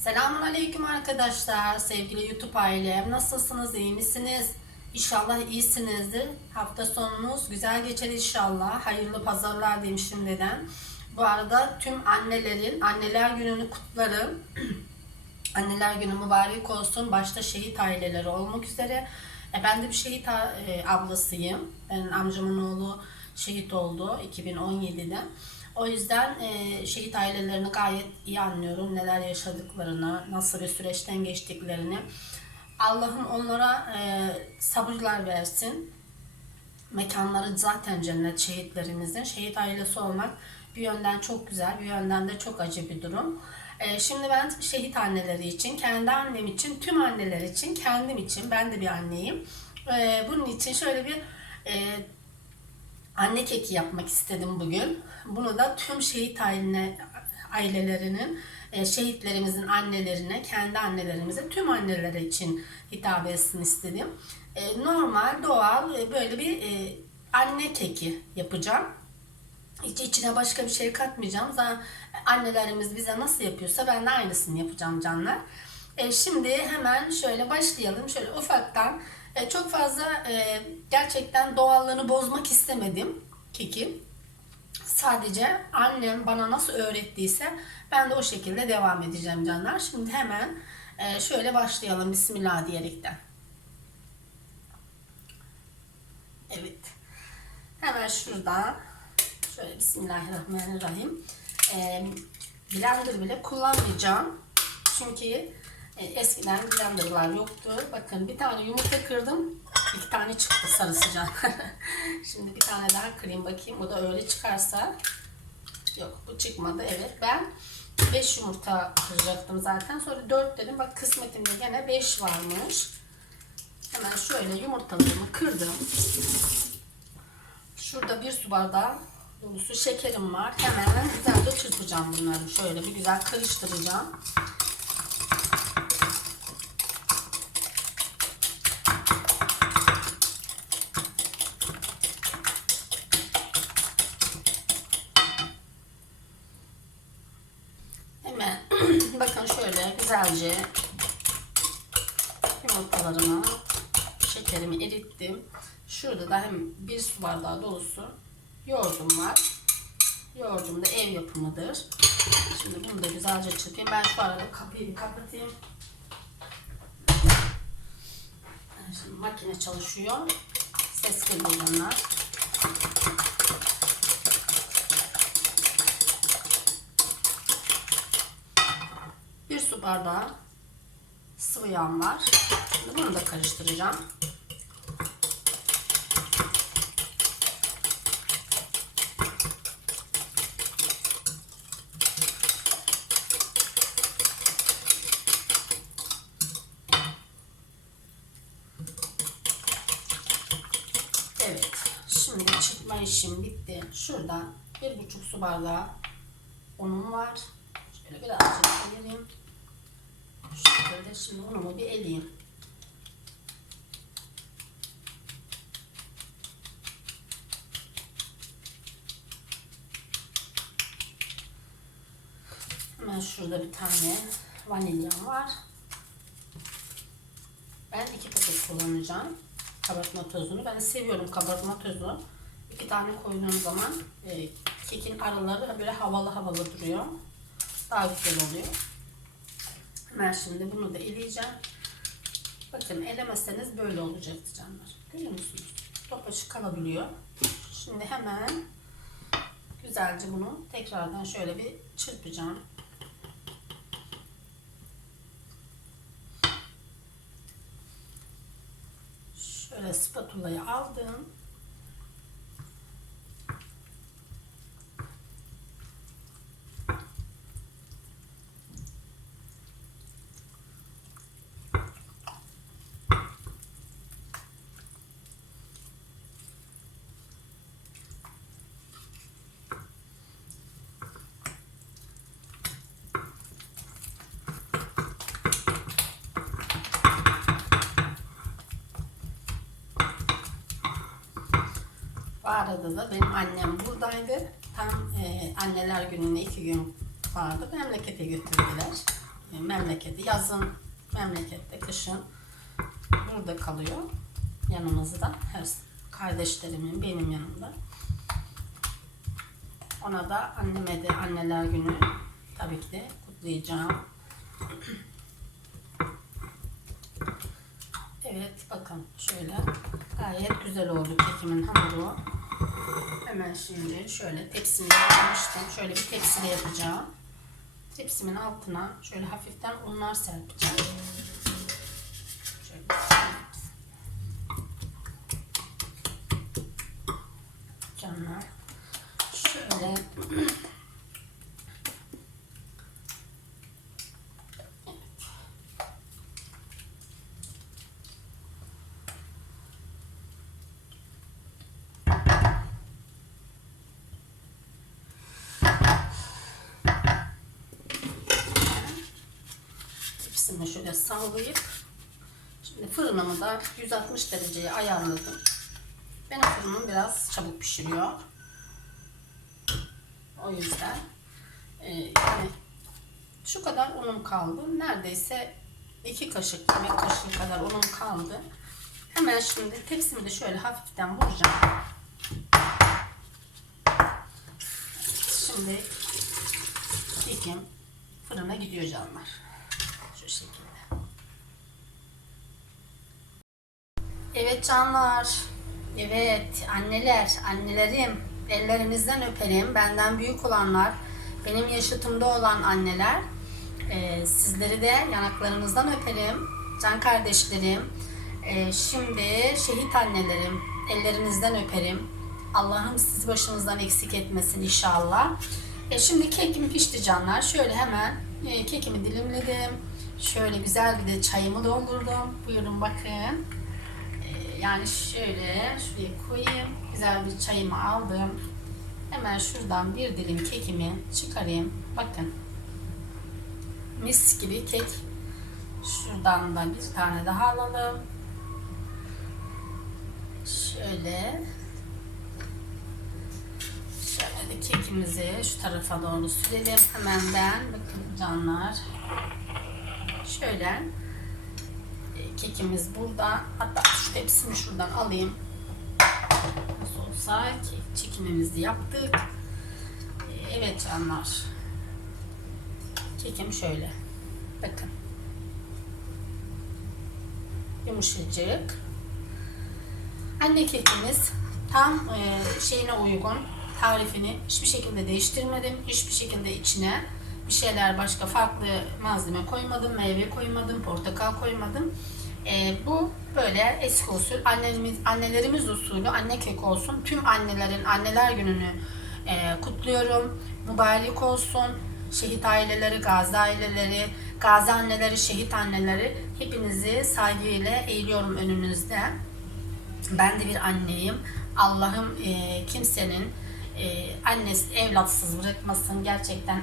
Selamun Aleyküm arkadaşlar, sevgili YouTube ailem. Nasılsınız, iyi misiniz? İnşallah iyisinizdir. Hafta sonunuz güzel geçer inşallah. Hayırlı pazarlar diyeyim şimdiden. Bu arada tüm annelerin anneler gününü kutlarım. Anneler günü mübarek olsun. Başta şehit aileleri olmak üzere. E, ben de bir şehit e, ablasıyım. Benim amcamın oğlu şehit oldu 2017'de. O yüzden e, şehit ailelerini gayet iyi anlıyorum. Neler yaşadıklarını, nasıl bir süreçten geçtiklerini. Allah'ım onlara e, sabırlar versin. Mekanları zaten cennet şehitlerimizin. Şehit ailesi olmak bir yönden çok güzel, bir yönden de çok acı bir durum. Ee, şimdi ben şehit anneleri için, kendi annem için, tüm anneler için, kendim için, ben de bir anneyim. Ee, bunun için şöyle bir e, anne keki yapmak istedim bugün. Bunu da tüm şehit aile, ailelerinin, e, şehitlerimizin annelerine, kendi annelerimize, tüm annelere için hitap etsin istedim. E, normal, doğal e, böyle bir anne keki yapacağım. Hiç içine başka bir şey katmayacağım. Zaten annelerimiz bize nasıl yapıyorsa ben de aynısını yapacağım canlar. E, şimdi hemen şöyle başlayalım. Şöyle ufaktan e, çok fazla e, gerçekten doğallığını bozmak istemedim keki. Sadece annem bana nasıl öğrettiyse ben de o şekilde devam edeceğim canlar. Şimdi hemen e, şöyle başlayalım Bismillah diyerekten. Evet. Hemen şurada şöyle Bismillahirrahmanirrahim. E, blender bile kullanmayacağım. Çünkü eskiden blenderlar yoktu. Bakın bir tane yumurta kırdım. İki tane çıktı sarısıcan. Şimdi bir tane daha kırayım bakayım. O da öyle çıkarsa. Yok bu çıkmadı. Evet ben 5 yumurta kıracaktım zaten. Sonra 4 dedim. Bak kısmetimde gene 5 varmış. Hemen şöyle yumurtalarımı kırdım. Şurada bir su bardağı dolusu şekerim var. Hemen güzelce çırpacağım bunları. Şöyle bir güzel karıştıracağım. Hemen bakın şöyle güzelce yumurtalarımı, şekerimi erittim. Şurada da hem bir su bardağı dolusu yoğurdum var. Yoğurdum da ev yapımıdır. Şimdi bunu da güzelce çırpayım. Ben şu arada kapıyı kapatayım. Şimdi makine çalışıyor. Ses geliyor yanlar. Bir su bardağı sıvı yağım var. Şimdi bunu da karıştıracağım. Evet. Şimdi çırpma işim bitti. Şurada bir buçuk su bardağı unum var. Şöyle birazcık vereyim. Şekilde şimdi unumu bir eleyeyim. Hemen şurada bir tane vanilyam var. Ben iki paket kullanacağım kabartma tozunu. Ben seviyorum kabartma tozunu. İki tane koyduğum zaman e, kekin araları böyle havalı havalı duruyor. Daha güzel oluyor. Hemen şimdi bunu da eleyeceğim. Bakın elemezseniz böyle olacaktı canlar. Görüyor musunuz? Topaçık kalabiliyor. Şimdi hemen güzelce bunu tekrardan şöyle bir çırpacağım. Şöyle spatulayı aldım. Arada da benim annem buradaydı. Tam e, anneler gününe iki gün vardı. Memlekete götürdüler. e, memleketi. Yazın memlekette, kışın burada kalıyor. Yanımızda. Her kardeşlerimin benim yanımda. Ona da anneme de anneler günü tabii ki de kutlayacağım. Evet bakın şöyle gayet güzel oldu kekimin hamuru. Hemen şimdi şöyle tepsimi yapmıştım. Şöyle bir tepsiyle yapacağım. Tepsimin altına şöyle hafiften unlar serpeceğim. Şöyle. Canlar. Şöyle. Tepsimi şöyle sallayıp şimdi fırınımı da 160 dereceye ayarladım. Benim fırınım biraz çabuk pişiriyor. O yüzden e, yani şu kadar unum kaldı. Neredeyse iki kaşık yemek kaşığı kadar unum kaldı. Hemen şimdi tepsimi de şöyle hafiften vuracağım. Şimdi kekim fırına gidiyor canlar. Şu şekilde. Evet canlar. Evet anneler, annelerim ellerinizden öperim. Benden büyük olanlar, benim yaşıtımda olan anneler. e, sizleri de yanaklarınızdan öperim. Can kardeşlerim. e, şimdi şehit annelerim ellerinizden öperim. Allah'ım sizi başınızdan eksik etmesin inşallah. E, şimdi kekim pişti canlar. Şöyle hemen e, kekimi dilimledim. Şöyle güzel bir de çayımı doldurdum. Buyurun bakın. Ee, Yani şöyle şuraya koyayım. Güzel bir çayımı aldım. Hemen şuradan bir dilim kekimi çıkarayım. Bakın. Mis gibi kek. Şuradan da bir tane daha alalım. Şöyle. Şöyle de kekimizi şu tarafa doğru sürelim. Hemen ben bakın canlar. Şöyle e, kekimiz burada. Hatta şu tepsimi şuradan alayım. Nasıl olsa kek çekimimizi yaptık. E, Evet canlar. Kekim şöyle. Bakın. Yumuşacık. Anne kekimiz tam e, şeyine uygun. Tarifini hiçbir şekilde değiştirmedim. Hiçbir şekilde içine bir şeyler başka farklı malzeme koymadım. Meyve koymadım. Portakal koymadım. E, bu böyle eski usul annelerimiz, annelerimiz usulü anne kek olsun. Tüm annelerin anneler gününü e, kutluyorum. Mübarek olsun. Şehit aileleri, gazi aileleri, gazi anneleri, şehit anneleri hepinizi saygıyla eğiliyorum önünüzde. Ben de bir anneyim. Allah'ım e, kimsenin e, annesi evlatsız bırakmasın gerçekten